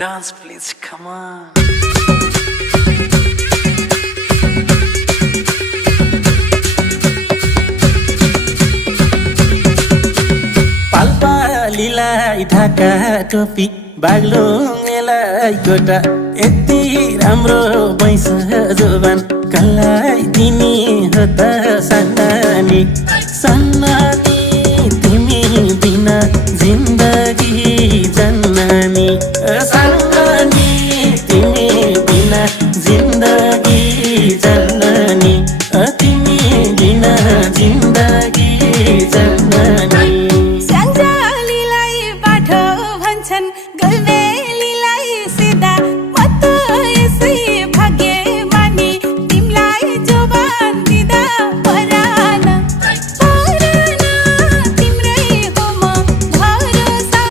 Dance please, come on. पालपालीलाई Dhaka टोपी बाग्लुङलाई गोटा यति राम्रो भैँस जोबान कसलाई दिने हो त सन्नानी सन्नानी तिमी बिना जिन्दगी जन्नानी सन्नानी तिमी बिना जिन्दगी जन्नानी तिमी बिना जिन्दगी जन्नानी स्याङ्जालीलाई बाठो भन्छन् गल्ने